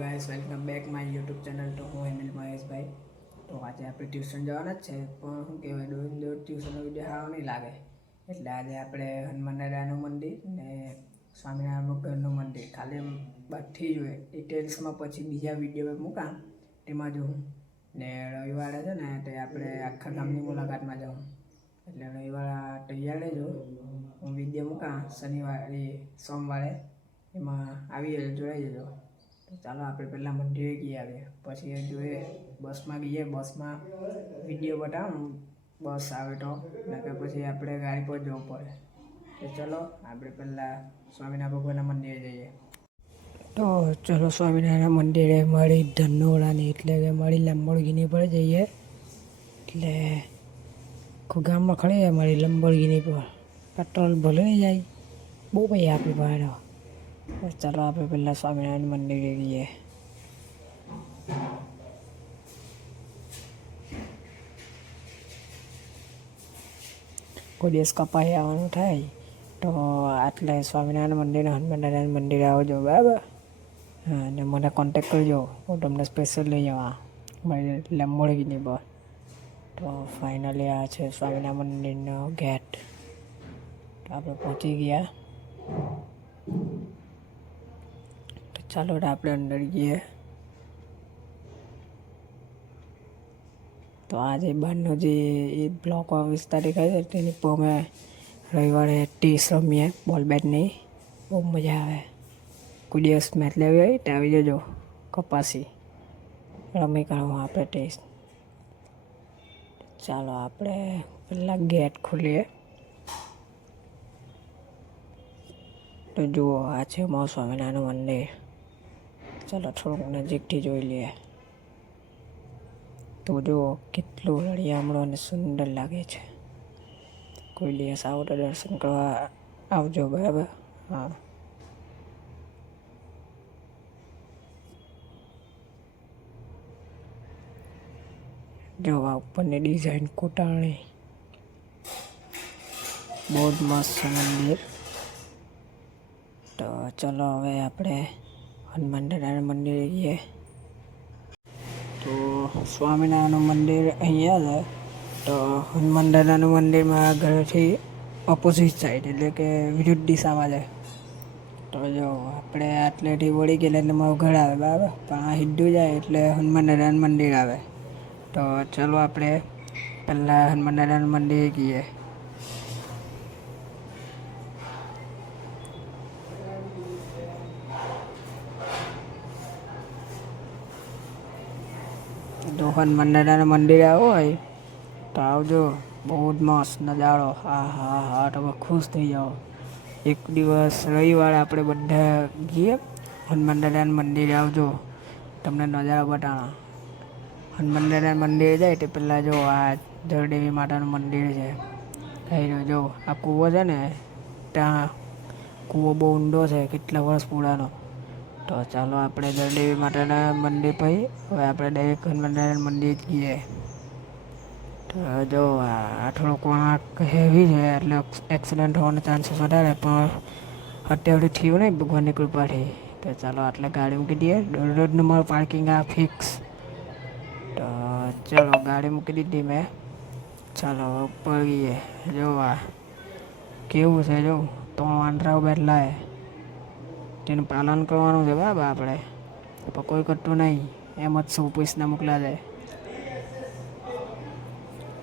Guys welcome back my YouTube channel તો હું હેમિલ મહેશભાઈ. તો આજે આપણે ટ્યુશન જવાના જ છે, પણ શું કહેવાય દોર ટ્યુશનનો વિડીયો સારો નહીં લાગે, એટલે આજે આપણે હનુમાન દાદાનું મંદિર ને સ્વામિનારાયણ ભગવાનનું મંદિર ખાલી એમ બધી જોઈએ ડિટેલ્સમાં પછી બીજા વિડીયો મૂકા તેમાં જોઉં. ને રવિવારે છે ને તે આપણે આખા ગામની મુલાકાતમાં જાઉં, એટલે રવિવારે તૈયાર રહેજો. હું વિડીયો મૂકા શનિવારે સોમવારે, એમાં આવી જોડાઈ જજો. તો ચાલો આપણે પહેલાં મંદિરે ગઈ આવીએ, પછી જોઈએ બસમાં ગઈએ, બસમાં વિડીયો બતાવું બસ આવે તો, નકર પછી આપણે ગાડી પર જવું પડે. તો ચલો આપણે પહેલાં સ્વામિનારાયણ ભગવાનના મંદિરે જઈએ. તો ચલો સ્વામિનારાયણ મંદિરે મળી ધનોરાની એટલે કે મળી લંબોર્ગિની પર જઈએ, એટલે ગામમાં ખડી મળી લંબોર્ગિની પર પેટ્રોલ ભલે નહીં જાય બહુ ભાઈ આપણી પાસે. ચાલો આપણે પહેલાં સ્વામિનારાયણ મંદિરે જઈએ. કોઈ દિવસ કપાઈ આવવાનું થાય તો આટલે સ્વામિનારાયણ મંદિર હનુમાન દાદાનું મંદિર આવજો બરાબર. હા, અને મને કોન્ટેક કરજો, હું તમને સ્પેશિયલ લઈ જવા મારી લેમ્બોર્ગિની પર. તો ફાઇનલી આ છે સ્વામિનારાયણ મંદિરનો ગેટ. તો આપણે પહોંચી ગયા. ચાલો આપણે અંદર જઈએ. તો આજે બહારનો જે એ બ્લોક વિસ્તાર દેખાય છે તેની પર અમે રવિવારે ટીસ રમીએ બોલ બેટની, બહુ મજા આવે. કોઈ દિવસ મેચ લેવી હોય તો આવી જજો, કપાસી રમી કાઢવું આપણે ટેસ્ટ. ચાલો આપણે પહેલાં ગેટ ખોલીએ. તો જુઓ આ છે અમારું સ્વામિનારાયણ મંદિર. ચાલો થોડુંક નજીકથી જોઈ લઈએ. તો જુઓ કેટલું રળિયામણું અને સુંદર લાગે છે. કોઈ દિવસ આવો તો દર્શન કરવા આવજો બરાબર. હા, જોવા ઉપરની ડિઝાઇન કોટાણી બહુ જ મસ્ત છે મંદિર. તો ચલો હવે આપણે હનુમાન દાદાના મંદિરે જઈએ. તો સ્વામિનારાયણનું મંદિર અહીંયા છે. તો હનુમાન દાદાનું મંદિરમાં ઘરેથી ઓપોઝિટ સાઈડ એટલે કે વિરુદ્ધ દિશામાં છે. તો જો આપણે આટલેથી વળી ગયેલા એટલે મારું ઘર આવે બરાબર, પણ આ સીધું જાય એટલે હનુમાન દાદાનું મંદિર આવે. તો ચલો આપણે પહેલાં હનુમાન દાદાનું મંદિર જઈએ. તો હનુમાન દાદાના મંદિરે આવો હોય તો આવજો, બહુ જ મસ્ત નજારો. હા હા હા, તમે ખુશ થઈ જાઓ. એક દિવસ રવિવારે આપણે બધા જઈએ હનુમાન દાદાના મંદિરે, આવજો, તમને નજારો બતાવવા. હનુમાન દાદાના મંદિરે જાય તે પહેલાં જો આ જળદેવી માતાનું મંદિર છે. અહીં જો આ કૂવો છે ને, ત્યાં કૂવો બહુ ઊંડો છે, કેટલા વર્ષ પુરાનો. તો ચાલો આપણે જળદેવી માતાના મંદિર પછી હવે આપણે ડાયરેક્ટ હનુમાન દાદાના મંદિર જઈએ. તો જો આ થોડોક વળાંક હેવી છે એટલે એક્સિડન્ટ થવાનો ચાન્સીસ વધારે, પણ અત્યારે થયું નહીં ભગવાનની કૃપાથી. તો ચાલો આટલે ગાડી મૂકી દઈએ. દરરોજનું મારું પાર્કિંગ આ ફિક્સ. તો ચલો ગાડી મૂકી દીધી મેં. ચાલો ઉપર ગઈએ. જો આ કેવું છે, જો 3 વાંદરાઓ બેઠલા છે, તેનું પાલન કરવાનું છે બરાબર આપણે, પણ કોઈ કરતું નહીં, એમ જ શોપીસના મોકલા જાય.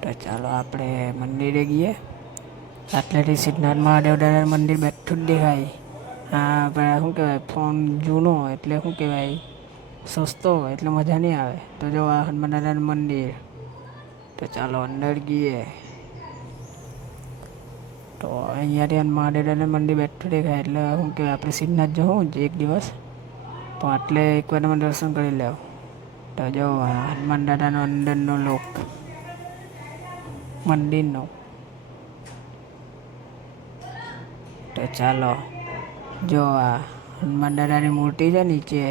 તો ચાલો આપણે મંદિરે ગઈએ. આટલેથી સિદ્ધનાથ મહાદેવ દાદાનું મંદિર બેઠું જ દેખાય. હા આપણે શું કહેવાય, ફોન જૂનો એટલે શું કહેવાય સસ્તો એટલે મજા નહીં આવે. તો જો આ હનુમાન દાદાનું મંદિર. તો ચાલો અંદર ગઈએ. તો અહીંયાથી મહાદેવ દાદાનું મંદિર બેઠું દેખાય એટલે શું કહેવાય આપણે સિદ્ધનાથ જવું જ એક દિવસ, પણ એટલે એકવાર તમે દર્શન કરી લેવો. તો જો હનુમાન દાદાનો અંદરનો લોક મંદિરનો. તો ચાલો જો આ હનુમાન દાદાની મૂર્તિ છે નીચે,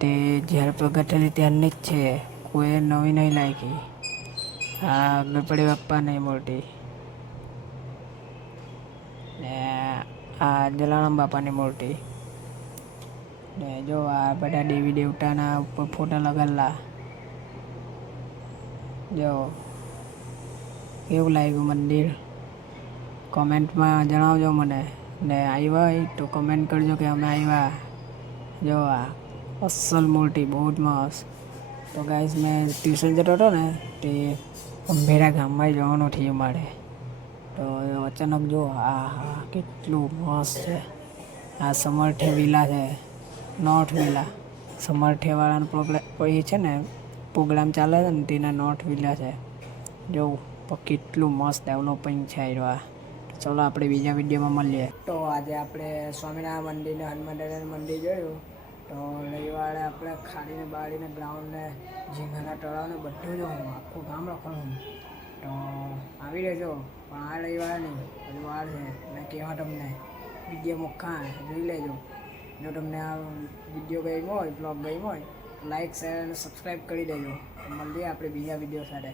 તે જ્યારે પ્રગટ થયેલી ત્યારની જ છે, કોઈ નવી નહીં લાગી. આ ગણપતિ બાપ્પાની મૂર્તિ ને આ જલારામ બાપાની મૂર્તિ. ને જો આ બધા દેવી દેવતાના ઉપર ફોટા લગાડેલા. જો કેવું લાગ્યું મંદિર કોમેન્ટમાં જણાવજો મને. ને આવ્યા હોય તો કમેન્ટ કરજો કે અમે આવ્યા. જો આ અસલ મૂર્તિ બહુ જ મસ્ત. તો ગાઈસ મેં ટ્યુશન જતો હતો ને તે અંભેરા ગામમાં જવાનું થયું મારે. તો અચાનક જો હા કેટલું મસ્ત છે. આ સમર્થે વિલા છે, નોર્થ વિલા. સમર્થેવાળાનો એ છે ને પ્રોગ્રામ ચાલે છે ને તેના નોર્થ વિલા છે. જો કેટલું મસ્ત ડેવલપિંગ છે આ. ચલો આપણે બીજા વિડીયોમાં મળીએ. તો આજે આપણે સ્વામિનારાયણ મંદિર ને હનુમાન દાદાનું મંદિર જોયું. તો રવિવારે આપણે ખાડીને બાળીને ગ્રાઉન્ડને ઝીંગાના તળાવને બધું જ આખું ગામ રખડું. તો આવી રહેજો પણ આ રવિવારે નહીં, હજુ વાર છે. મેં કહેવા તમને વિડીયો મોખા જોઈ લેજો. જો તમને આ વિડીયો ગમ્યો હોય, બ્લોગ ગમ્યો હોય, લાઈક શેર અને સબસ્ક્રાઈબ કરી દેજો. મળીએ આપણે બીજા વિડીયો સાથે.